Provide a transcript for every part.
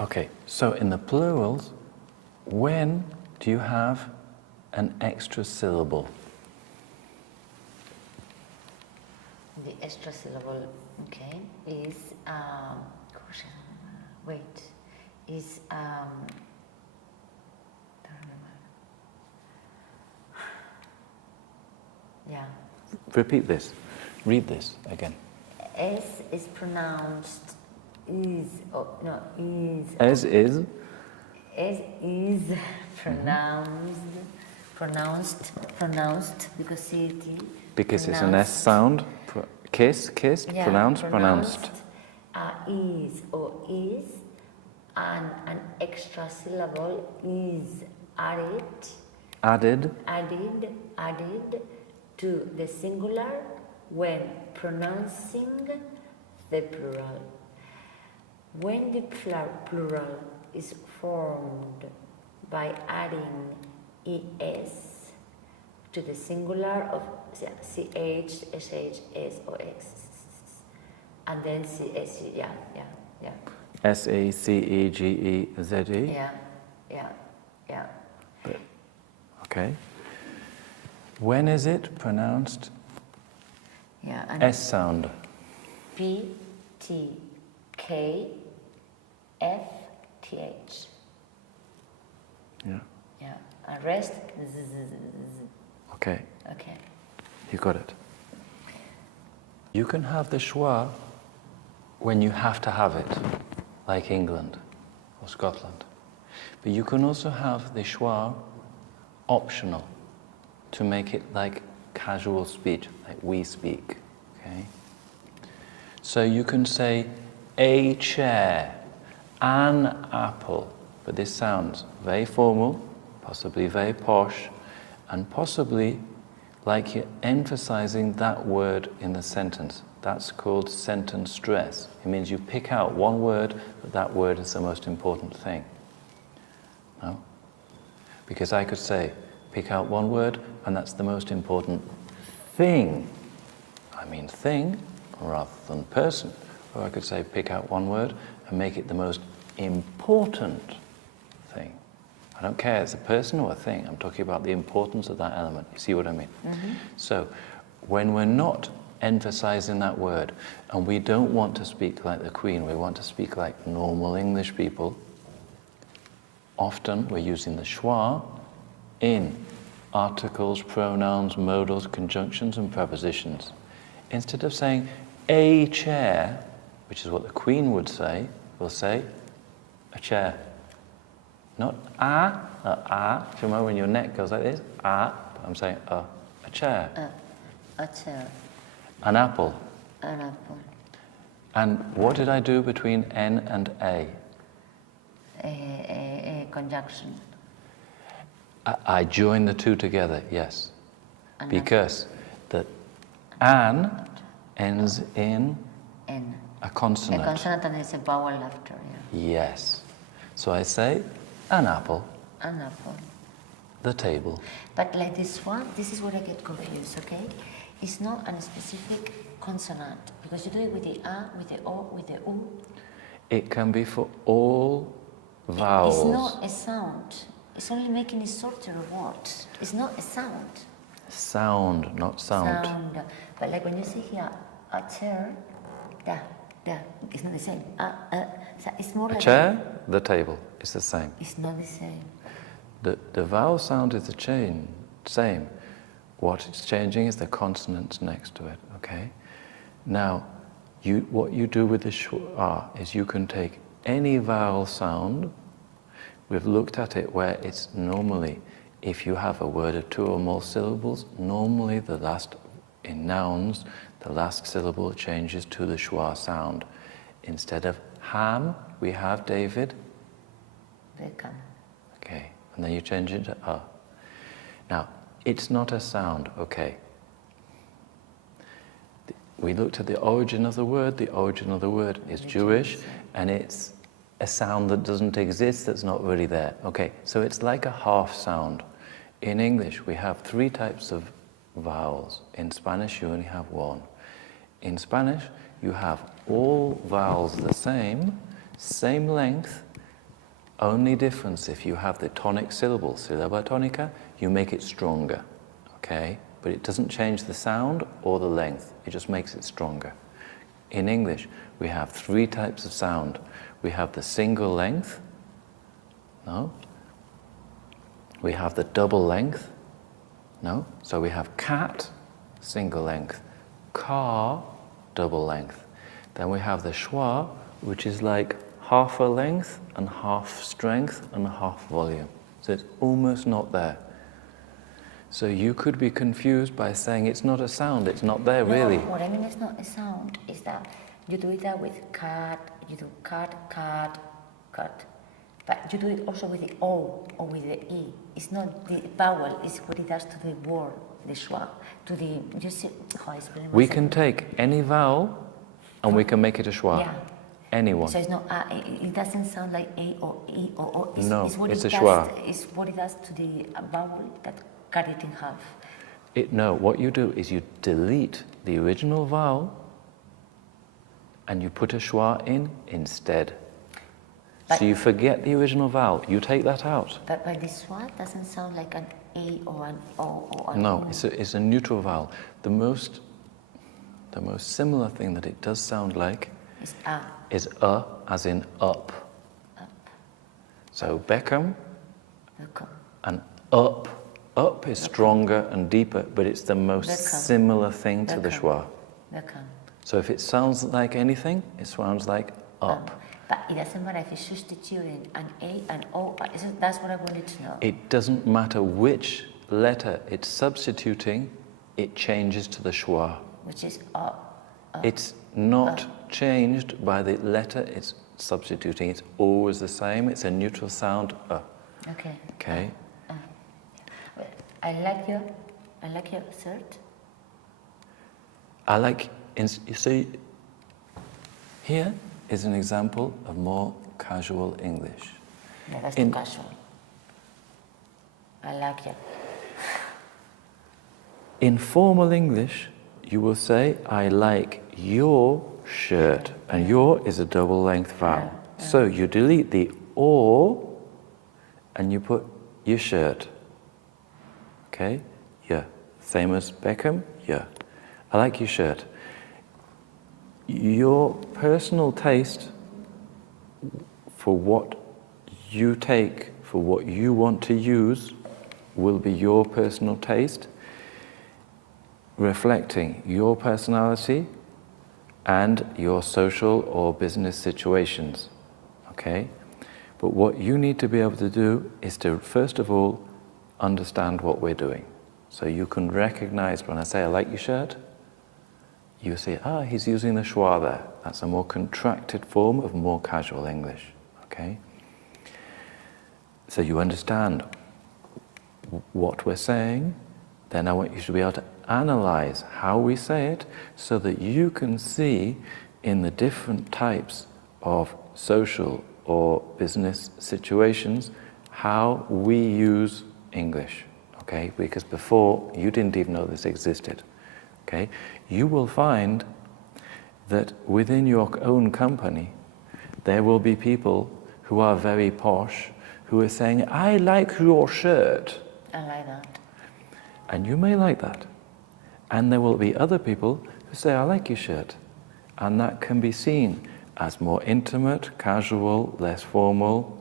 Okay, so in the plurals, when do you have an extra syllable? The extra syllable, okay, is, don't remember. Yeah. Repeat this. Read this again. S is pronounced is, is. As is. S is pronounced, because CT. Because it's an S sound. Kissed, Yeah, pronounced. Is or is, and an extra syllable is added to the singular when pronouncing the plural. When the plural is formed by adding es to the singular of ch, sh, s, or x, and then cs, yeah. S-A-C-E-G-E-Z-E? Yeah. Okay. When is it pronounced Yeah. And S sound? P, T, K, F, T, H. Yeah. Yeah. And rest, z. Okay. Okay. You got it. You can have the schwa when you have to have it, like England or Scotland. But you can also have the schwa optional to make it like casual speech, like we speak, okay? So you can say a chair, an apple, but this sounds very formal, possibly very posh, and possibly like you're emphasizing that word in the sentence. That's called sentence stress. It means you pick out one word, but that word is the most important thing. No? Because I could say, pick out one word, and that's the most important thing. I mean thing, rather than person. Or I could say, pick out one word and make it the most important thing. I don't care if it's a person or a thing. I'm talking about the importance of that element. You see what I mean? Mm-hmm. So, when we're not emphasizing that word, and we don't want to speak like the Queen, we want to speak like normal English people, often we're using the schwa in articles, pronouns, modals, conjunctions, and prepositions. Instead of saying a chair, which is what the Queen would say, we'll say a chair. Not a. Do you remember when your neck goes like this? I'm saying a chair. A chair. An apple. An apple. And what did I do between N and A? A conjunction. I joined the two together, yes. Because the an ends in N. a consonant. A consonant and it's a vowel after, yeah. Yes. So I say an apple. An apple. The table. But like this one, this is where I get confused, okay? It's not a specific consonant, because you do it with the A, with the O, with the U. It can be for all vowels. It's not a sound. It's only making it shorter words. It's not a sound. Sound, not sound. Sound. But like when you say here, a chair, da, it's not the same. So it's more A like chair, the table, it's the same. It's not the same. The vowel sound is the same. What is changing is the consonants next to it, okay? Now, what you do with the schwa is you can take any vowel sound. We've looked at it where it's normally, if you have a word of two or more syllables, normally in nouns, the last syllable changes to the schwa sound. Instead of ham, we have David. Beckham. Okay, and then you change it to a. Now, it's not a sound, okay. We looked at the origin of the word. The origin of the word is Jewish, and it's a sound that doesn't exist, that's not really there. Okay, so it's like a half sound. In English, we have three types of vowels. In Spanish, you only have one. In Spanish, you have all vowels the same length, only difference if you have the tonic syllable, syllaba tonica, you make it stronger, okay? But it doesn't change the sound or the length, it just makes it stronger. In English, we have 3 types of sound. We have the single length, no? We have the double length, no? So we have cat, single length, car, double length. Then we have the schwa, which is like half a length and half strength and half volume. So it's almost not there. So you could be confused by saying it's not a sound, it's not there really. No, what I mean is not a sound, is that you do it with cat, you do cat, cat, cat. But you do it also with the O or with the E. It's not the vowel, it's what it does to the word, the schwa, to the, you see how I explain We can take any vowel and we can make it a schwa. Yeah. Anyone. So it's not, it doesn't sound like A or E or O. No, what it's it a schwa. It's what it does to the vowel that cut it in half. No, what you do is you delete the original vowel and you put a schwa in instead. So you forget the original vowel, you take that out. But the schwa doesn't sound like an A or an O or an No, O. it's a neutral vowel. The most similar thing that it does sound like is as in up. So Beckham and up. Up is stronger and deeper, but it's the most similar thing to the schwa. So if it sounds like anything, it sounds like up. But it doesn't matter if it's substituting an A, an O, that's what I wanted to know. It doesn't matter which letter it's substituting, it changes to the schwa. Which is It's not changed by the letter it's substituting, it's always the same, it's a neutral sound. Okay. Okay. I like your shirt. You see, here is an example of more casual English. Yeah, that's too casual. I like you. In formal English, you will say, I like your shirt, and your is a double length vowel. So you delete the or and you put your shirt. Okay? Yeah. Same as Beckham? Yeah. I like your shirt. Your personal taste for what you take, for what you want to use, will be your personal taste, reflecting your personality and your social or business situations. Okay? But what you need to be able to do is to, first of all, understand what we're doing. So you can recognize when I say, I like your shirt, you say, he's using the schwa there. That's a more contracted form of more casual English, okay? So you understand what we're saying, then I want you to be able to analyze how we say it so that you can see in the different types of social or business situations how we use English, okay? Because before, you didn't even know this existed, okay? You will find that within your own company, there will be people who are very posh, who are saying, I like your shirt. I like that. And you may like that. And there will be other people who say, I like your shirt. And that can be seen as more intimate, casual, less formal.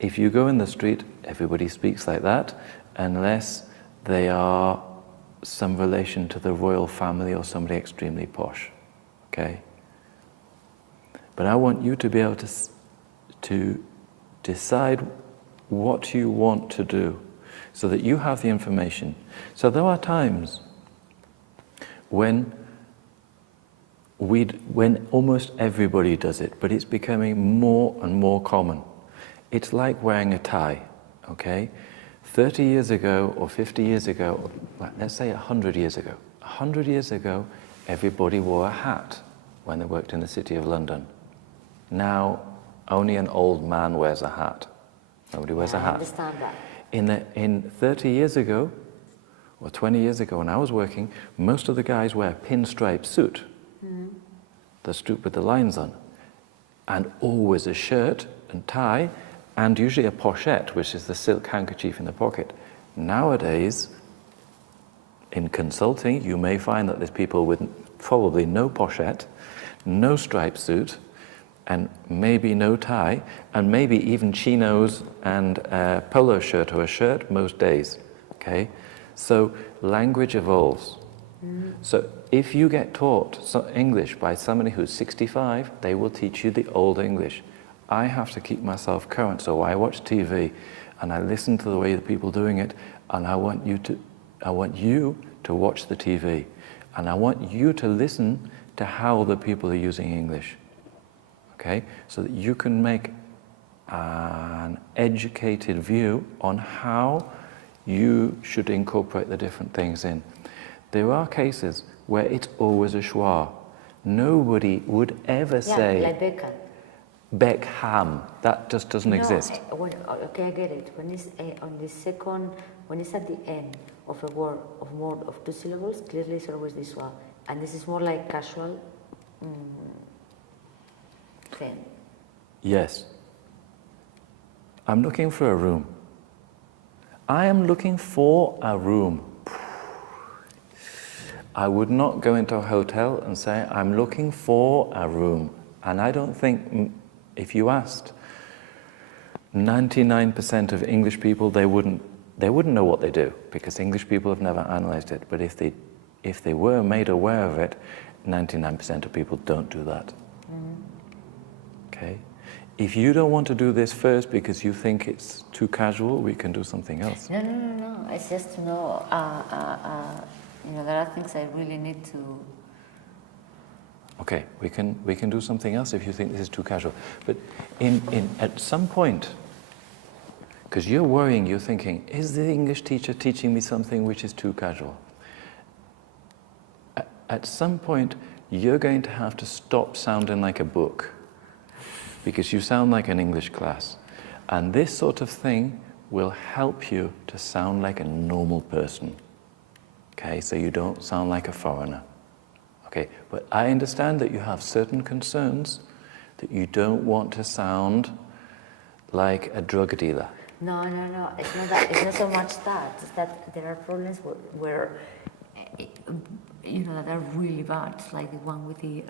If you go in the street, everybody speaks like that, unless they are some relation to the royal family or somebody extremely posh, okay? But I want you to be able to decide what you want to do so that you have the information. So there are times when almost everybody does it, but it's becoming more and more common. It's like wearing a tie, okay? 30 years ago or 50 years ago, let's say 100 years ago. 100 years ago, everybody wore a hat when they worked in the City of London. Now, only an old man wears a hat. Nobody wears a hat. I understand that. In 30 years ago, or 20 years ago when I was working, most of the guys wear pinstripe suit, the suit with the lines on, and always a shirt and tie, and usually a pochette, which is the silk handkerchief in the pocket. Nowadays, in consulting, you may find that there's people with probably no pochette, no striped suit, and maybe no tie, and maybe even chinos and a polo shirt or a shirt most days, okay? So language evolves. So if you get taught English by somebody who's 65, they will teach you the old English. I have to keep myself current, so I watch TV and I listen to the way the people doing it, and I want you to watch the TV, and I want you to listen to how the people are using English, okay? So that you can make an educated view on how you should incorporate the different things in. There are cases where it's always a schwa. Nobody would ever say like Beckham. Beckham. That just doesn't exist. Okay, I get it. When it's on the second, when it's at the end of a word of more of 2 syllables, clearly it's always this one. And this is more like casual thing. Yes. I'm looking for a room. I am looking for a room. I would not go into a hotel and say, I'm looking for a room. And I don't think, if you asked 99% of English people, they wouldn't know what they do, because English people have never analyzed it. But if they were made aware of it, 99% of people don't do that. Okay? If you don't want to do this first because you think it's too casual, we can do something else. No. It's just to know, there are things I really need to. Okay, we can do something else if you think this is too casual. But at some point, because you're worrying, you're thinking, is the English teacher teaching me something which is too casual? At some point, you're going to have to stop sounding like a book, because you sound like an English class. And this sort of thing will help you to sound like a normal person. Okay, so you don't sound like a foreigner. Okay, but I understand that you have certain concerns, that you don't want to sound like a drug dealer. No. It's not that. It's not so much that. It's that there are problems where that are really bad, like the one with the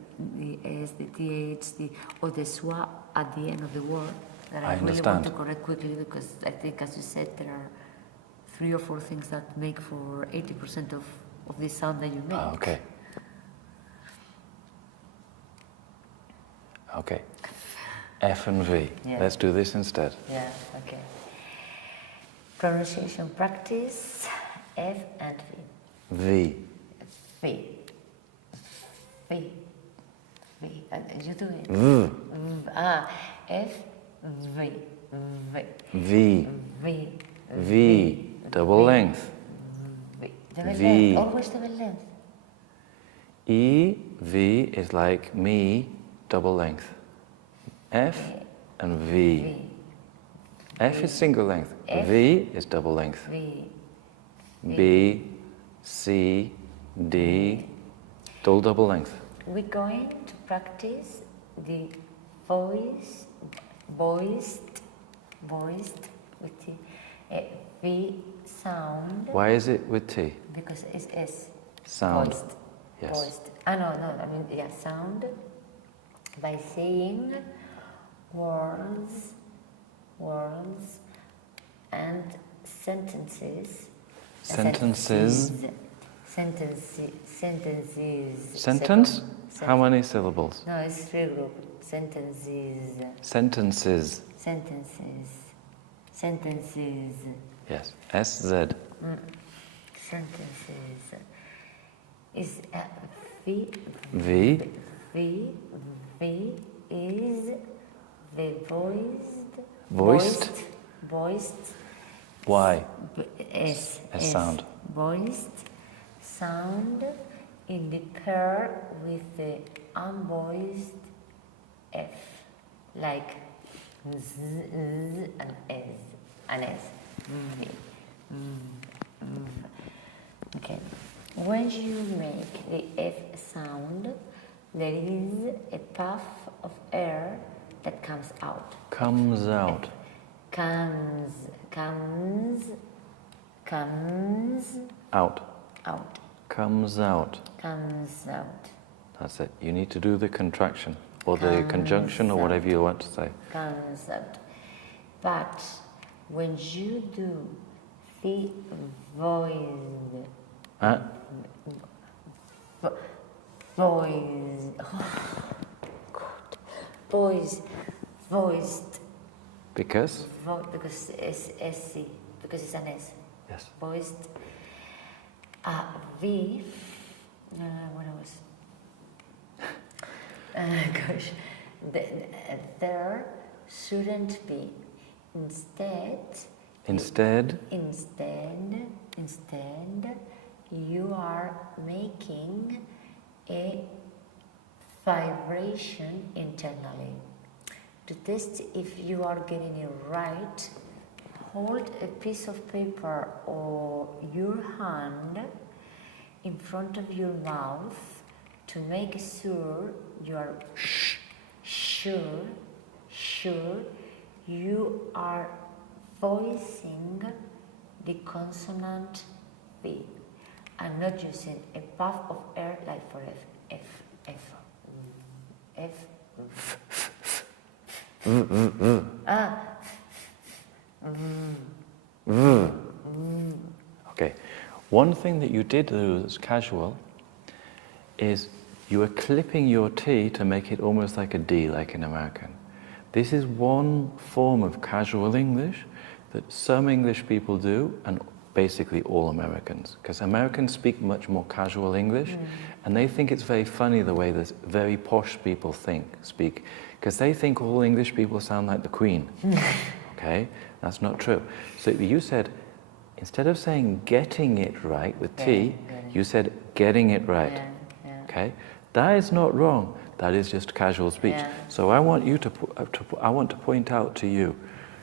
S, the TH, or the schwa at the end of the word. That I really want to correct quickly, because I think, as you said, there are 3 or 4 things that make for 80% of the sound that you make. Okay. Okay. F and V. Yeah. Let's do this instead. Yeah, okay. Pronunciation practice, F and V. V. You do it. V. F, V. V. V. V. Double length. Double length. Always double length. E, V is like me, double length. F and V. F is single length. V is double length. B, C, D, double length. We're going to practice the voiced with the V sound. Why is it with T? Because it's S. Sound. Voiced. Yes. Voiced. No. Sound by saying words and sentences. Sentence? How many syllables? No, it's 3 groups. Sentences. Yes. S-Z. Sentences. Is V. V. V is the voiced. Y. S sound. Voiced sound in the pair with the unvoiced F, like Z and S. Okay. When you make the F sound, there is a puff of air that comes out. Comes out. comes Out. out. Comes out. Comes out. That's it. You need to do the contraction or the conjunction or whatever you want to say. Comes out. But when you do the voice, voiced. Because? Because it's SC, because it's an S. Yes. Voiced. V. What else? Gosh. There shouldn't be. Instead, you are making a vibration internally. To test if you are getting it right, hold a piece of paper or your hand in front of your mouth to make sure you are sure you are voicing the consonant V and not using a puff of air like for F. Okay. One thing that you did do that's casual is you were clipping your T to make it almost like a D, like in American. This is one form of casual English that some English people do, and basically all Americans, because Americans speak much more casual English, and they think it's very funny the way that very posh people speak, because they think all English people sound like the Queen. Okay, that's not true. So you said, instead of saying getting it right with T, you said getting it right. Okay, that is not wrong. That is just casual speech. So I want you I want to point out to you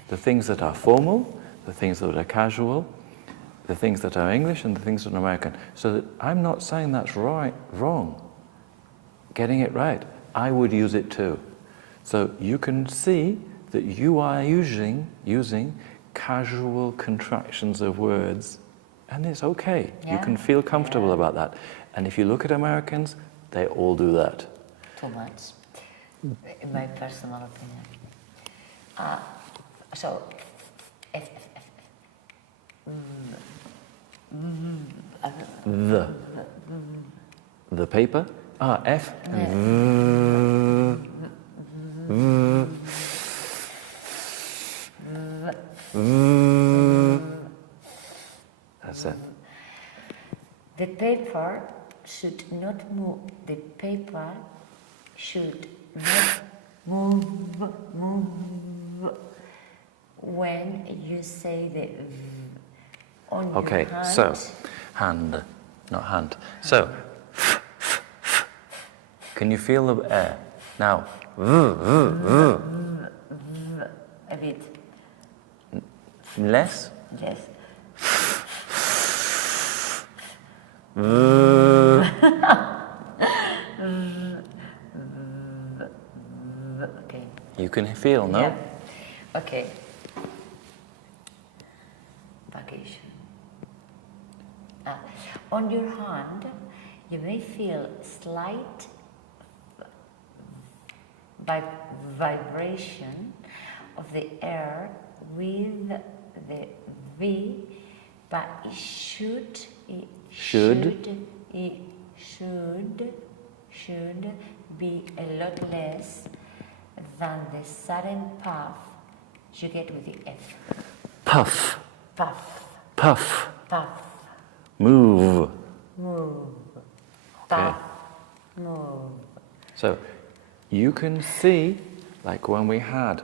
the things that are formal, the things that are casual, the things that are English, and the things that are American. So that I'm not saying that's wrong. Getting it right. I would use it too. So you can see that you are using casual contractions of words, and it's okay. You can feel comfortable about that. And if you look at Americans, they all do that. Too much, in my personal opinion. So, the paper. F. That's it. The paper should not move. The paper should not move when you say the V on your hand. Okay, so hand, not hand. So can you feel the air now? A bit. Less. Yes. Okay. You can feel, no? Yeah. Okay. Vacation. On your hand, you may feel slight vibration of the air with the V, but it should be a lot less than the sudden puff you get with the F. Puff. Puff. Puff. Puff. Move. Move. Okay. Puff. Move. So you can see, like when we had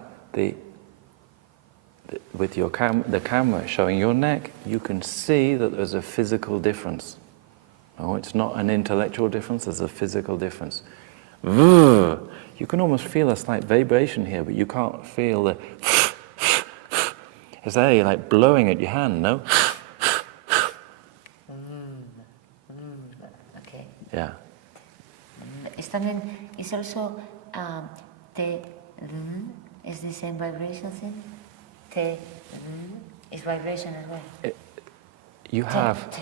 with your the camera showing your neck, you can see that there's a physical difference. No, it's not an intellectual difference, there's a physical difference. You can almost feel a slight vibration here, but you can't feel the it's there, you're like blowing at your hand, no? Okay. Yeah. It's also is the same vibration thing? T, is vibration as well. You have T.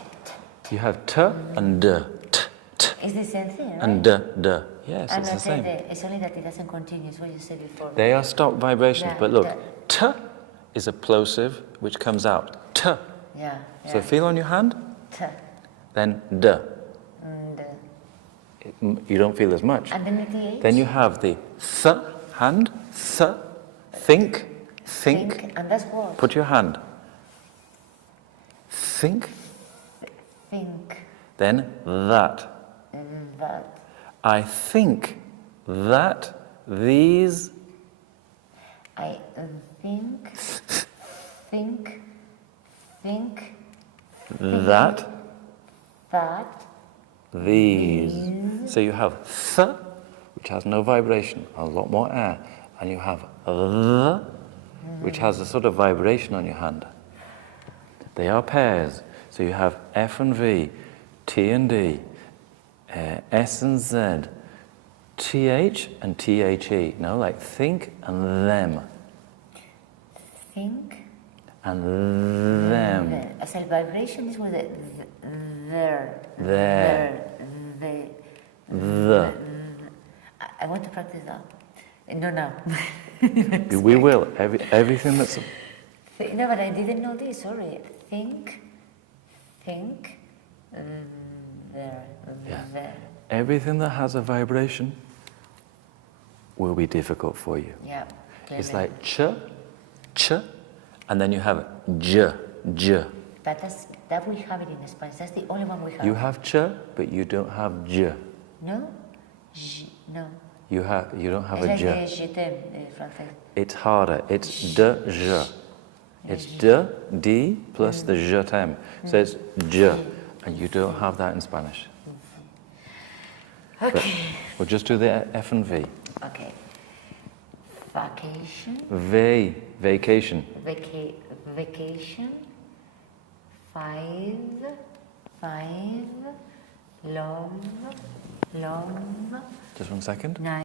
t and d. T, t. It's the same thing, right? And d, d. Yes, I'm it's the not saying same. that. It's only that it doesn't continue. It's what you said before. They are stop vibrations, Yeah, but look, t. t is a plosive which comes out. T. Yeah. So feel on your hand, T. then d. And, You don't feel as much. and then with the H. Then you have the th hand, th, think. And that's what? Put your hand. Think, Think. then that. That. I think that these I think. that That. these. So you have th, which has no vibration, a lot more air, and you have th, which has a sort of vibration on your hand. They are pairs. So you have F and V, T and D, S and Z, TH and THE. No, like think and them. Think. And them. So vibration is with the there. The. I want to practice that. No, now. We will. Everything that's... No, but I didn't know this. Sorry. Think. There. Yeah. There. Everything that has a vibration will be difficult for you. Yeah. It's clearly. like ch, and then you have j. But that we have it in Spanish. That's the only one we have. You have ch, but you don't have j. No? No. You don't have It's a like j. je t'aime, français. It's harder. It's de, je. It's de, d, plus the je t'aime. So it's j, and you don't have that in Spanish. Okay. But we'll just do the F and V. Okay. Vacation. Vacation. Vacation. Five. Love. Just 1 second. 9.